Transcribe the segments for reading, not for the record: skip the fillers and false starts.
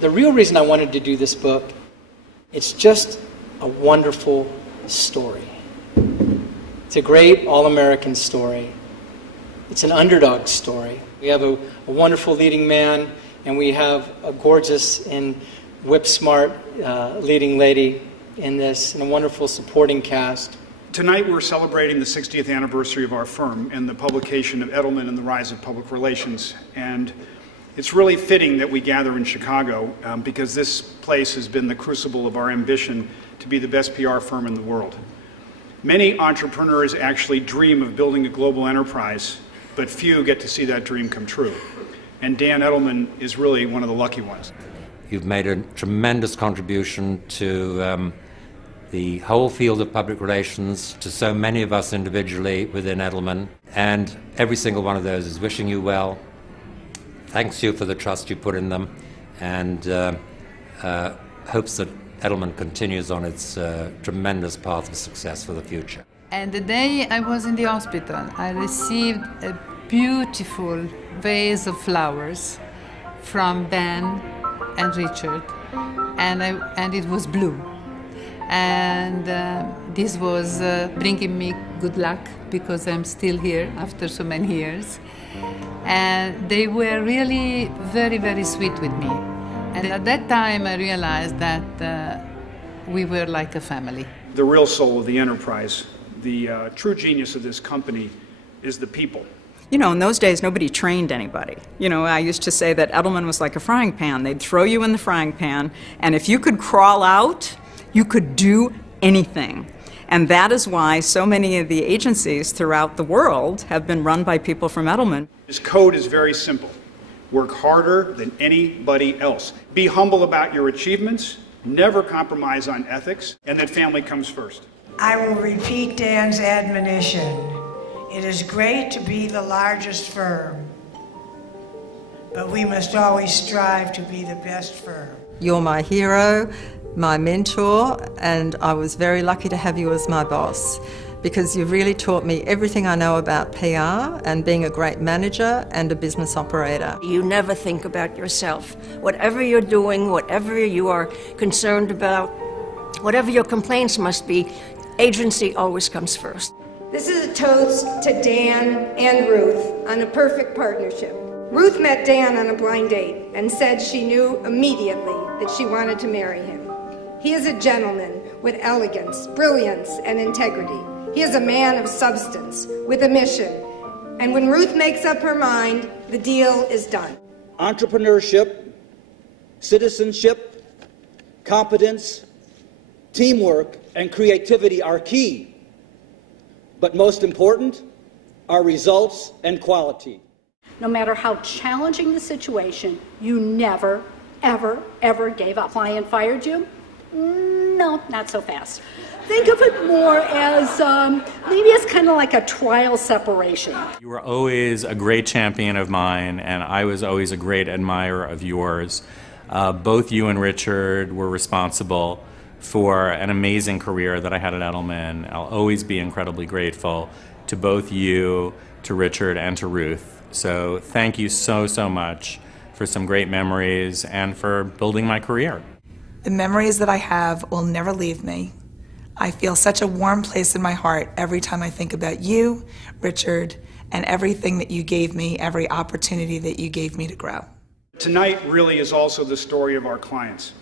The real reason I wanted to do this book, it's just a wonderful story. It's a great all-American story. It's an underdog story. We have a wonderful leading man, and we have a gorgeous and whip-smart leading lady in this, and a wonderful supporting cast. Tonight we're celebrating the 60th anniversary of our firm and the publication of Edelman and the Rise of Public Relations. And it's really fitting that we gather in Chicago because this place has been the crucible of our ambition to be the best PR firm in the world. Many entrepreneurs actually dream of building a global enterprise, but few get to see that dream come true. And Dan Edelman is really one of the lucky ones. You've made a tremendous contribution to the whole field of public relations, to so many of us individually within Edelman, and every single one of those is wishing you well, thanks you for the trust you put in them, and hopes that Edelman continues on its tremendous path of success for the future. And the day I was in the hospital, I received a beautiful vase of flowers from Ben and Richard, and it was blue. And this was bringing me good luck because I'm still here after so many years. And they were really very, very sweet with me. And at that time I realized that we were like a family. The real soul of the enterprise, the true genius of this company is the people. You know, in those days, nobody trained anybody. You know, I used to say that Edelman was like a frying pan. They'd throw you in the frying pan, and if you could crawl out, you could do anything. And that is why so many of the agencies throughout the world have been run by people from Edelman. His code is very simple. Work harder than anybody else. Be humble about your achievements, never compromise on ethics, and that family comes first. I will repeat Dan's admonition. It is great to be the largest firm, but we must always strive to be the best firm. You're my hero, my mentor, and I was very lucky to have you as my boss because you've really taught me everything I know about PR and being a great manager and a business operator. You never think about yourself. Whatever you're doing, whatever you are concerned about, whatever your complaints must be, agency always comes first. This is a toast to Dan and Ruth on a perfect partnership. Ruth met Dan on a blind date and said she knew immediately that she wanted to marry him. He is a gentleman with elegance, brilliance, and integrity. He is a man of substance with a mission. And when Ruth makes up her mind, the deal is done. Entrepreneurship, citizenship, competence, teamwork, and creativity are key. But most important are results and quality. No matter how challenging the situation, you never, ever, ever gave up. Client fired you? No, not so fast. Think of it more as maybe it's kind of like a trial separation. You were always a great champion of mine, and I was always a great admirer of yours. Both you and Richard were responsible for an amazing career that I had at Edelman. I'll always be incredibly grateful to both you, to Richard, and to Ruth. So thank you so, so much for some great memories and for building my career. The memories that I have will never leave me. I feel such a warm place in my heart every time I think about you, Richard, and everything that you gave me, every opportunity that you gave me to grow. Tonight really is also the story of our clients.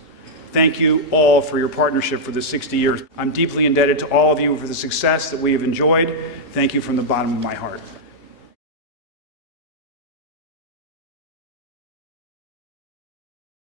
Thank you all for your partnership for the 60 years. I'm deeply indebted to all of you for the success that we have enjoyed. Thank you from the bottom of my heart.